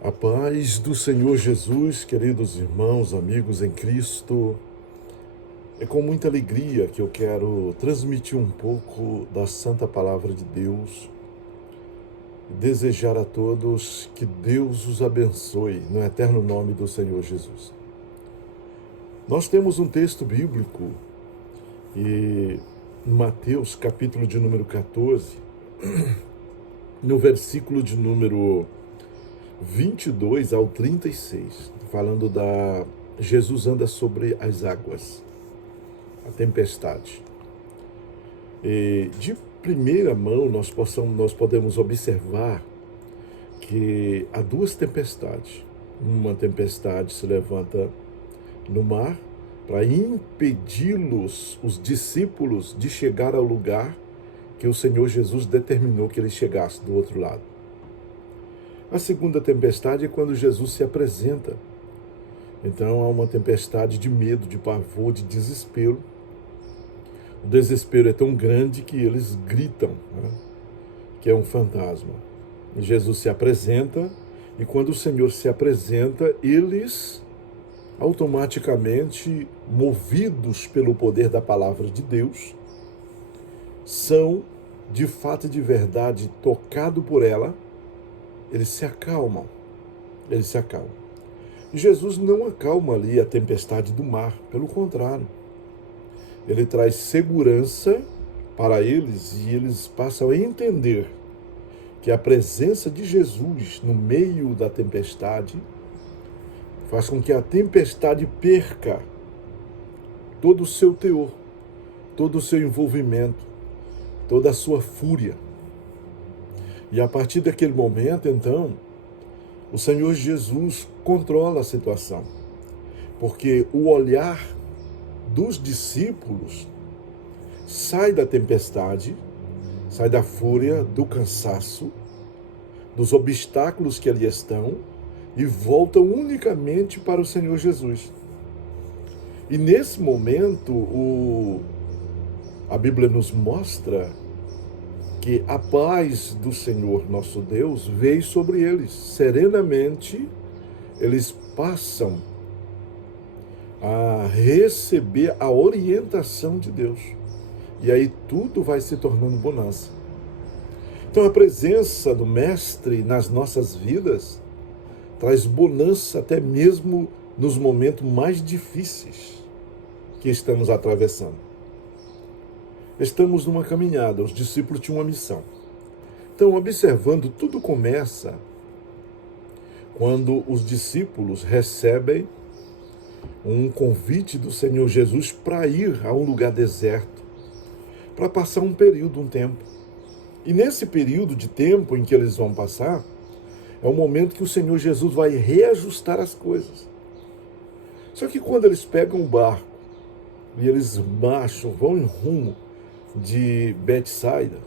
A paz do Senhor Jesus, queridos irmãos, amigos em Cristo, é com muita alegria que eu quero transmitir um pouco da Santa Palavra de Deus e desejar a todos que Deus os abençoe no eterno nome do Senhor Jesus. Nós temos um texto bíblico e Mateus, capítulo de número 14, no versículo de número 22 ao 36, falando da Jesus anda sobre as águas, a tempestade. E de primeira mão nós podemos observar que há duas tempestades. Uma tempestade se levanta no mar para impedi-los, os discípulos, de chegar ao lugar que o Senhor Jesus determinou que eles chegassem do outro lado. A segunda tempestade é quando Jesus se apresenta. Então há uma tempestade de medo, de pavor, de desespero. O desespero é tão grande que eles gritam, que é um fantasma. E Jesus se apresenta, e quando o Senhor se apresenta, eles automaticamente, movidos pelo poder da palavra de Deus, são de fato e de verdade tocados por ela. Eles se acalmam. E Jesus não acalma ali a tempestade do mar, pelo contrário. Ele traz segurança para eles e eles passam a entender que a presença de Jesus no meio da tempestade faz com que a tempestade perca todo o seu teor, todo o seu envolvimento, toda a sua fúria. E a partir daquele momento, então, o Senhor Jesus controla a situação. Porque o olhar dos discípulos sai da tempestade, sai da fúria, do cansaço, dos obstáculos que ali estão e voltam unicamente para o Senhor Jesus. E nesse momento, a Bíblia nos mostra que a paz do Senhor nosso Deus veio sobre eles. Serenamente, eles passam a receber a orientação de Deus. E aí tudo vai se tornando bonança. Então a presença do Mestre nas nossas vidas traz bonança até mesmo nos momentos mais difíceis que estamos atravessando. Estamos numa caminhada, os discípulos tinham uma missão. Então, observando, tudo começa quando os discípulos recebem um convite do Senhor Jesus para ir a um lugar deserto, para passar um período, um tempo. E nesse período de tempo em que eles vão passar, é o momento que o Senhor Jesus vai reajustar as coisas. Só que quando eles pegam o barco e eles marcham, vão em rumo de Betsaida,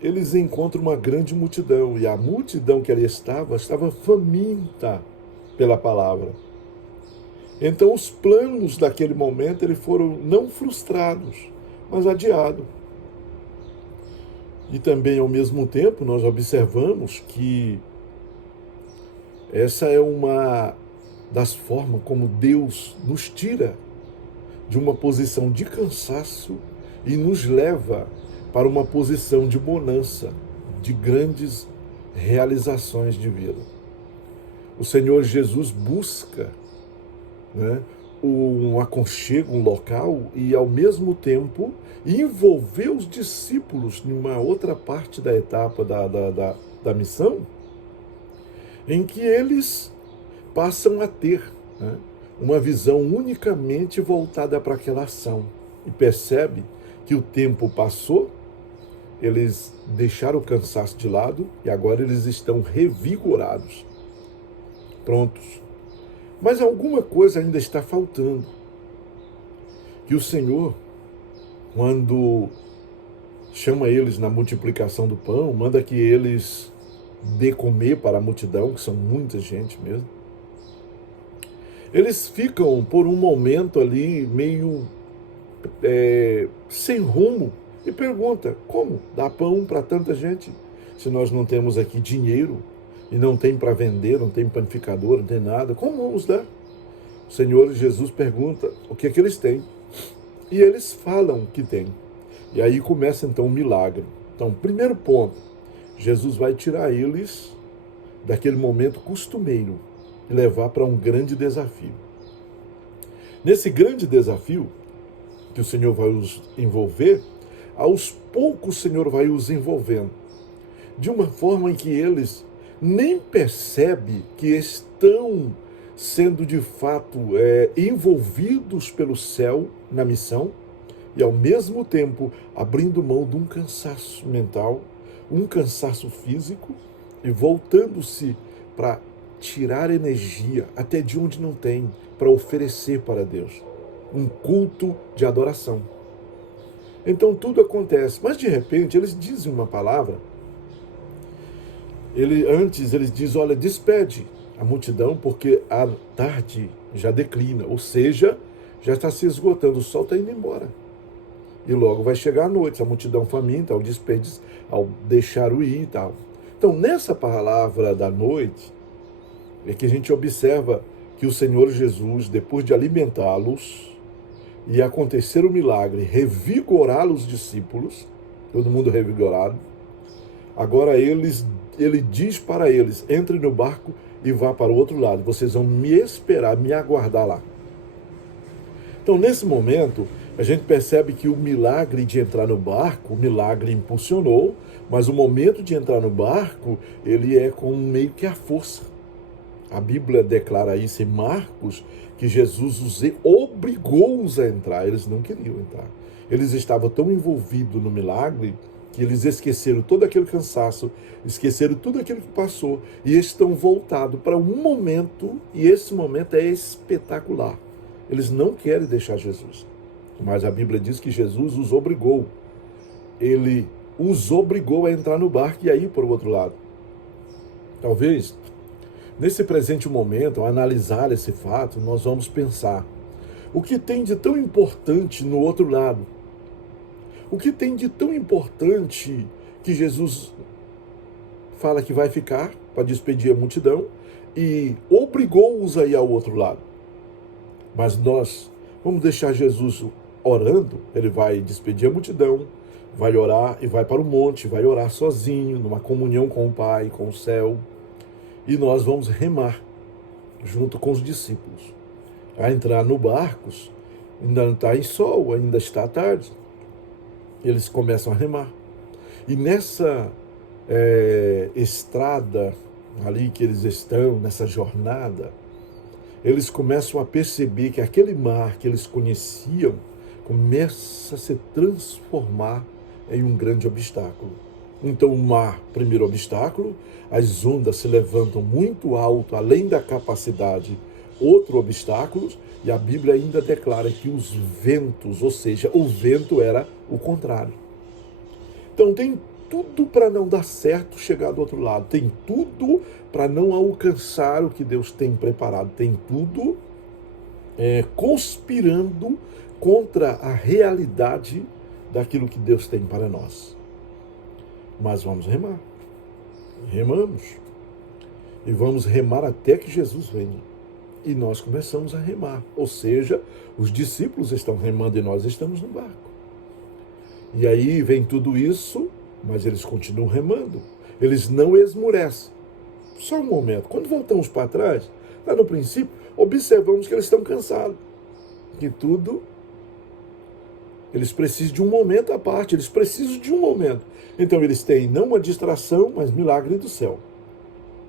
eles encontram uma grande multidão, e a multidão que ali estava faminta pela palavra. Então os planos daquele momento eles foram não frustrados, mas adiados. E também ao mesmo tempo nós observamos que essa é uma das formas como Deus nos tira de uma posição de cansaço e nos leva para uma posição de bonança, de grandes realizações de vida. O Senhor Jesus busca, um aconchego, um local, e ao mesmo tempo envolver os discípulos numa outra parte da etapa da missão, em que eles passam a ter uma visão unicamente voltada para aquela ação, e percebe que o tempo passou, eles deixaram o cansaço de lado e agora eles estão revigorados, prontos. Mas alguma coisa ainda está faltando. Que o Senhor, quando chama eles na multiplicação do pão, manda que eles dê comer para a multidão, que são muita gente mesmo. Eles ficam por um momento ali meio sem rumo e pergunta: como dar pão para tanta gente se nós não temos aqui dinheiro e não tem para vender, não tem panificador, não tem nada, como vamos dar? O Senhor Jesus pergunta o que é que eles têm. E eles falam que tem. E aí começa então o milagre. Então, primeiro ponto, Jesus vai tirar eles daquele momento costumeiro e levar para um grande desafio. Nesse grande desafio, que o Senhor vai os envolver, aos poucos o Senhor vai os envolvendo, de uma forma em que eles nem percebem que estão sendo de fato envolvidos pelo céu na missão e ao mesmo tempo abrindo mão de um cansaço mental, um cansaço físico e voltando-se para tirar energia até de onde não tem, para oferecer para Deus um culto de adoração. Então tudo acontece, mas de repente eles dizem uma palavra. Antes eles dizem, olha, despede a multidão porque a tarde já declina, ou seja, já está se esgotando, o sol está indo embora. E logo vai chegar a noite, a multidão faminta, ao deixar o ir e tal. Então, nessa palavra da noite, é que a gente observa que o Senhor Jesus, depois de alimentá-los, e acontecer o milagre, revigorar os discípulos, todo mundo revigorado, agora ele diz para eles, entre no barco e vá para o outro lado, vocês vão me esperar, me aguardar lá. Então, nesse momento, a gente percebe que o milagre de entrar no barco, o milagre impulsionou, mas o momento de entrar no barco, ele é com meio que a força. A Bíblia declara isso em Marcos, que Jesus os obrigou-os a entrar, eles não queriam entrar. Eles estavam tão envolvidos no milagre que eles esqueceram todo aquele cansaço, esqueceram tudo aquilo que passou e estão voltados para um momento, e esse momento é espetacular. Eles não querem deixar Jesus, mas a Bíblia diz que Jesus os obrigou. Ele os obrigou a entrar no barco e a ir para o outro lado. Talvez, nesse presente momento, ao analisar esse fato, nós vamos pensar, o que tem de tão importante no outro lado? O que tem de tão importante que Jesus fala que vai ficar para despedir a multidão e obrigou-os a ir ao outro lado? Mas nós vamos deixar Jesus orando, ele vai despedir a multidão, vai orar e vai para o monte, vai orar sozinho, numa comunhão com o Pai, com o céu, e nós vamos remar junto com os discípulos. A entrar no barcos, ainda não está em sol, ainda está tarde. Eles começam a remar. E nessa estrada ali que eles estão, nessa jornada, eles começam a perceber que aquele mar que eles conheciam começa a se transformar em um grande obstáculo. Então o mar, primeiro obstáculo, as ondas se levantam muito alto, além da capacidade, outro obstáculo, e a Bíblia ainda declara que os ventos, ou seja, o vento era o contrário. Então tem tudo para não dar certo chegar do outro lado, tem tudo para não alcançar o que Deus tem preparado, tem tudo conspirando contra a realidade daquilo que Deus tem para nós. Mas vamos remar. Remamos. E vamos remar até que Jesus venha. E nós começamos a remar. Ou seja, os discípulos estão remando e nós estamos no barco. E aí vem tudo isso, mas eles continuam remando. Eles não esmorecem. Só um momento. Quando voltamos para trás, lá no princípio, observamos que eles estão cansados. Que tudo, eles precisam de um momento à parte, eles precisam de um momento. Então eles têm não uma distração, mas milagre do céu.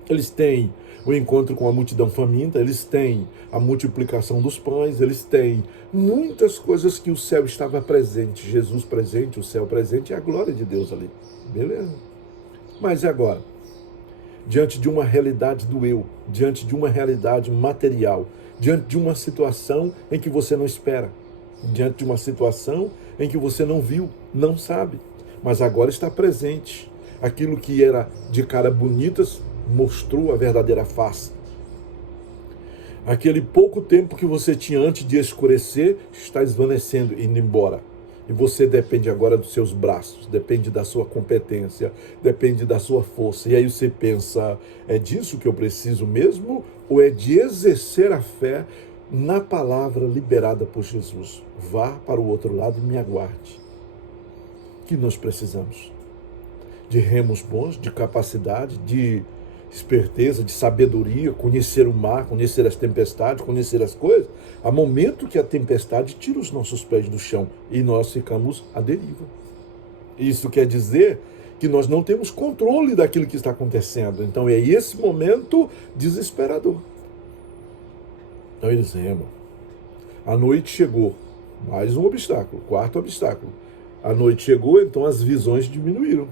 Eles têm o encontro com a multidão faminta, eles têm a multiplicação dos pães, eles têm muitas coisas que o céu estava presente, Jesus presente, o céu presente e a glória de Deus ali. Beleza. Mas e agora? Diante de uma realidade do eu, diante de uma realidade material, diante de uma situação em que você não espera, diante de uma situação em que você não viu, não sabe, mas agora está presente. Aquilo que era de cara bonitas mostrou a verdadeira face. Aquele pouco tempo que você tinha antes de escurecer está esvanecendo, indo embora. E você depende agora dos seus braços, depende da sua competência, depende da sua força. E aí você pensa, é disso que eu preciso mesmo? Ou é de exercer a fé na palavra liberada por Jesus? Vá para o outro lado e me aguarde. Que nós precisamos de remos bons, de capacidade, de esperteza, de sabedoria, conhecer o mar, conhecer as tempestades, conhecer as coisas. Há momento que a tempestade tira os nossos pés do chão e nós ficamos à deriva. Isso quer dizer que nós não temos controle daquilo que está acontecendo. Então é esse momento desesperador. Então eles remam. A noite chegou. Mais um obstáculo, quarto obstáculo. A noite chegou, então as visões diminuíram.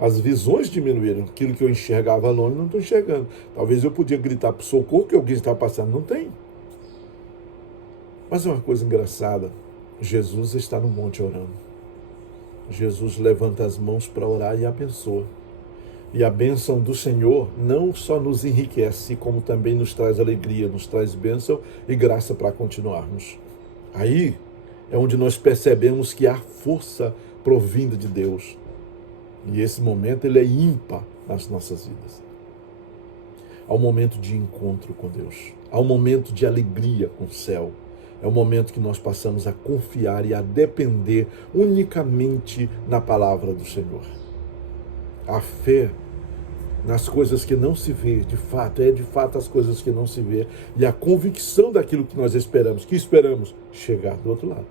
As visões diminuíram. Aquilo que eu enxergava longe, não estou enxergando. Talvez eu podia gritar para o socorro que alguém está passando. Não tem. Mas é uma coisa engraçada. Jesus está no monte orando. Jesus levanta as mãos para orar e abençoa. E a bênção do Senhor não só nos enriquece, como também nos traz alegria, nos traz bênção e graça para continuarmos. Aí é onde nós percebemos que há força provinda de Deus. E esse momento ele é ímpar nas nossas vidas. Há um momento de encontro com Deus. Há um momento de alegria com o céu. É o momento que nós passamos a confiar e a depender unicamente na palavra do Senhor. A fé nas coisas que não se vê, de fato as coisas que não se vê. E a convicção daquilo que nós esperamos. Que esperamos? Chegar do outro lado.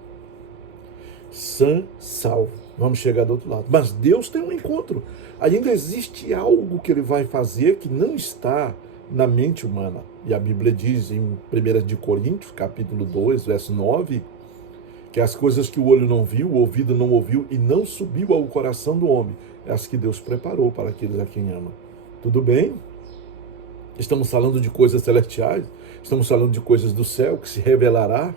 Sã, salvo. Vamos chegar do outro lado. Mas Deus tem um encontro. Ainda existe algo que Ele vai fazer que não está na mente humana. E a Bíblia diz em 1 de Coríntios, capítulo 2, verso 9, que as coisas que o olho não viu, o ouvido não ouviu e não subiu ao coração do homem, é as que Deus preparou para aqueles a quem ama. Tudo bem? Estamos falando de coisas celestiais, estamos falando de coisas do céu que se revelará.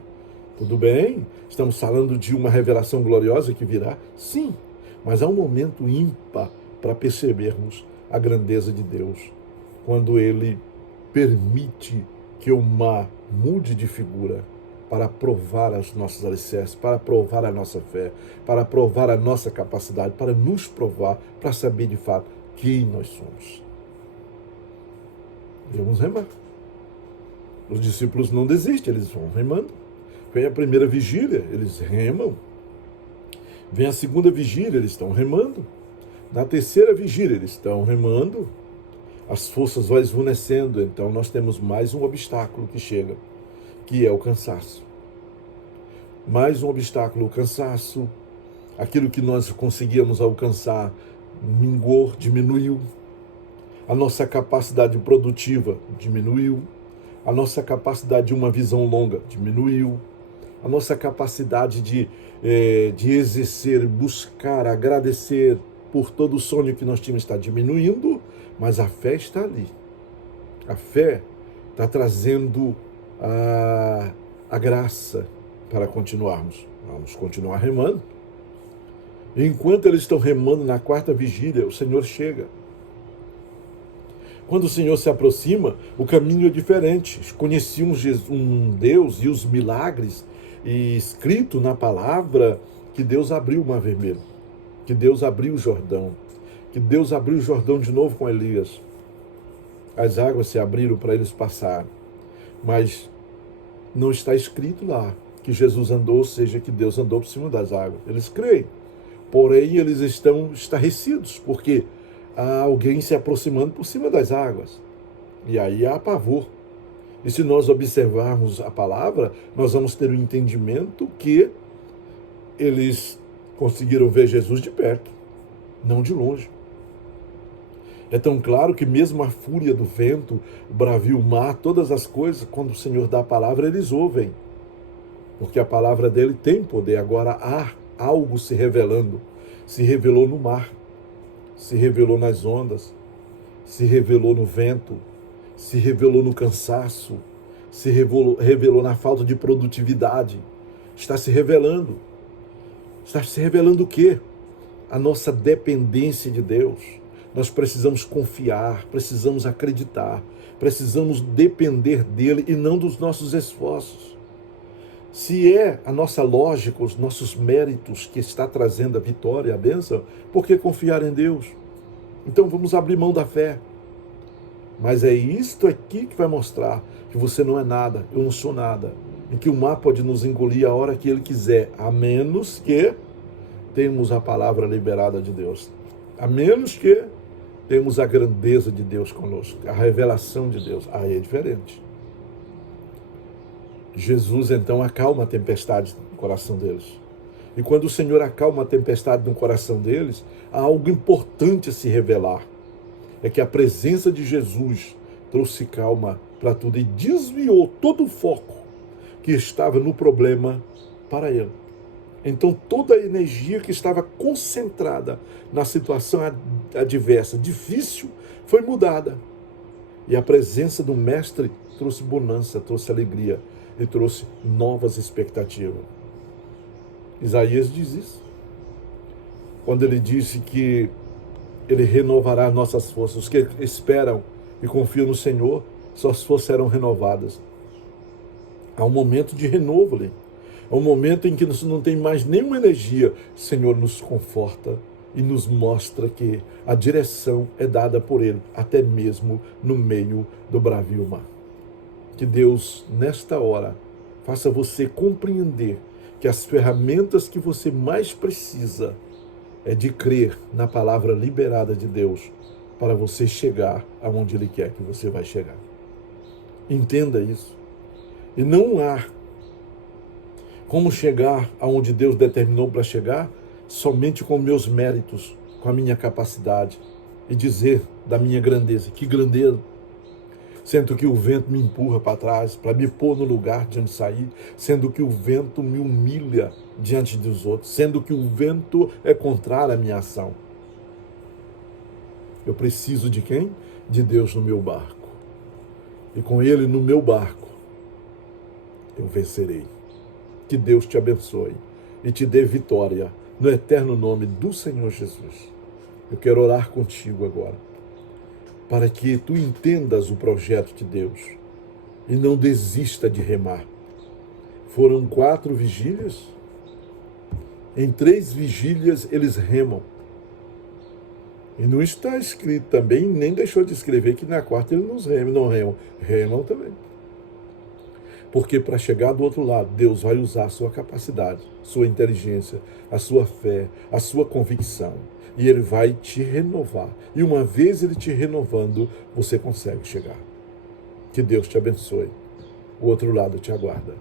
Tudo bem? Estamos falando de uma revelação gloriosa que virá? Sim, mas há um momento ímpar para percebermos a grandeza de Deus, quando Ele permite que o mar mude de figura para provar os nossos alicerces, para provar a nossa fé, para provar a nossa capacidade, para nos provar, para saber de fato quem nós somos. Vamos remar. Os discípulos não desistem, eles vão remando. Vem a primeira vigília, eles remam. Vem a segunda vigília, eles estão remando. Na terceira vigília, eles estão remando. As forças vão esvanecendo, então nós temos mais um obstáculo que chega, que é o cansaço. Mais um obstáculo, o cansaço. Aquilo que nós conseguíamos alcançar minguou, diminuiu. A nossa capacidade produtiva diminuiu. A nossa capacidade de uma visão longa diminuiu. A nossa capacidade de exercer, buscar, agradecer por todo o sonho que nós tínhamos está diminuindo, mas a fé está ali. A fé está trazendo a graça para continuarmos. Vamos continuar remando. Enquanto eles estão remando na quarta vigília, o Senhor chega. Quando o Senhor se aproxima, o caminho é diferente. Conheciam um Deus e os milagres, e escrito na palavra que Deus abriu o Mar Vermelho, que Deus abriu o Jordão, que Deus abriu o Jordão de novo com Elias. As águas se abriram para eles passarem, mas não está escrito lá que Jesus andou, ou seja, que Deus andou por cima das águas. Eles creem, porém eles estão estarrecidos, porque há alguém se aproximando por cima das águas. E aí há pavor. E se nós observarmos a palavra, nós vamos ter o entendimento que eles conseguiram ver Jesus de perto, não de longe. É tão claro que mesmo a fúria do vento, o bravio, o mar, todas as coisas, quando o Senhor dá a palavra, eles ouvem. Porque a palavra dele tem poder. Agora há algo se revelando. Se revelou no mar, se revelou nas ondas, se revelou no vento, se revelou no cansaço, se revelou na falta de produtividade. Está se revelando. Está se revelando o quê? A nossa dependência de Deus. Nós precisamos confiar, precisamos acreditar, precisamos depender dele e não dos nossos esforços. Se é a nossa lógica, os nossos méritos que está trazendo a vitória, a bênção, por que confiar em Deus? Então vamos abrir mão da fé. Mas é isto aqui que vai mostrar que você não é nada, eu não sou nada. E que o mar pode nos engolir a hora que ele quiser, a menos que tenhamos a palavra liberada de Deus. A menos que temos a grandeza de Deus conosco, a revelação de Deus. Aí é diferente. Jesus então acalma a tempestade no coração deles. E quando o Senhor acalma a tempestade no coração deles, há algo importante a se revelar. É que a presença de Jesus trouxe calma para tudo e desviou todo o foco que estava no problema para ele. Então toda a energia que estava concentrada na situação adversa, difícil, foi mudada. E a presença do Mestre trouxe bonança, trouxe alegria e trouxe novas expectativas. Isaías diz isso. Quando ele disse que ele renovará nossas forças. Os que esperam e confiam no Senhor, suas forças serão renovadas. Há um momento de renovo ali. Há um momento em que nós não tem mais nenhuma energia. O Senhor nos conforta e nos mostra que a direção é dada por Ele, até mesmo no meio do bravio mar. Que Deus, nesta hora, faça você compreender que as ferramentas que você mais precisa é de crer na palavra liberada de Deus para você chegar aonde Ele quer que você vai chegar. Entenda isso. E não há como chegar aonde Deus determinou para chegar somente com meus méritos, com a minha capacidade e dizer da minha grandeza. Que grandeza! Sendo que o vento me empurra para trás, para me pôr no lugar de onde sair, sendo que o vento me humilha diante dos outros, sendo que o vento é contrário à minha ação. Eu preciso de quem? De Deus no meu barco. E com Ele no meu barco, eu vencerei. Que Deus te abençoe e te dê vitória no eterno nome do Senhor Jesus. Eu quero orar contigo agora, para que tu entendas o projeto de Deus e não desista de remar. Foram 4 vigílias, em 3 vigílias eles remam. E não está escrito também, nem deixou de escrever que na 4ª eles não remam, remam também. Porque para chegar do outro lado, Deus vai usar a sua capacidade, sua inteligência, a sua fé, a sua convicção. E Ele vai te renovar. E uma vez Ele te renovando, você consegue chegar. Que Deus te abençoe. O outro lado te aguarda.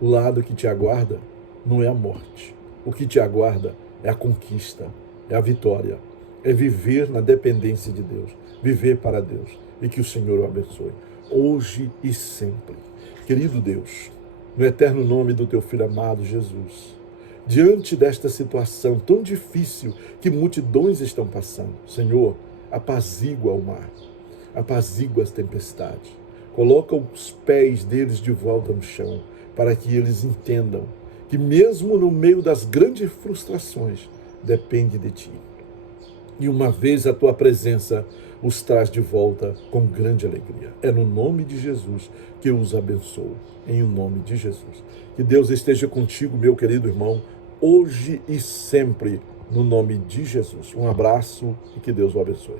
O lado que te aguarda não é a morte. O que te aguarda é a conquista, é a vitória. É viver na dependência de Deus. Viver para Deus. E que o Senhor o abençoe. Hoje e sempre. Querido Deus, no eterno nome do Teu Filho amado Jesus, diante desta situação tão difícil que multidões estão passando, Senhor, apazigua o mar, apazigua as tempestades, coloca os pés deles de volta no chão, para que eles entendam que mesmo no meio das grandes frustrações, depende de Ti. E uma vez a Tua presença os traz de volta com grande alegria. É no nome de Jesus que eu os abençoo, em nome de Jesus. Que Deus esteja contigo, meu querido irmão, hoje e sempre, no nome de Jesus. Um abraço e que Deus o abençoe.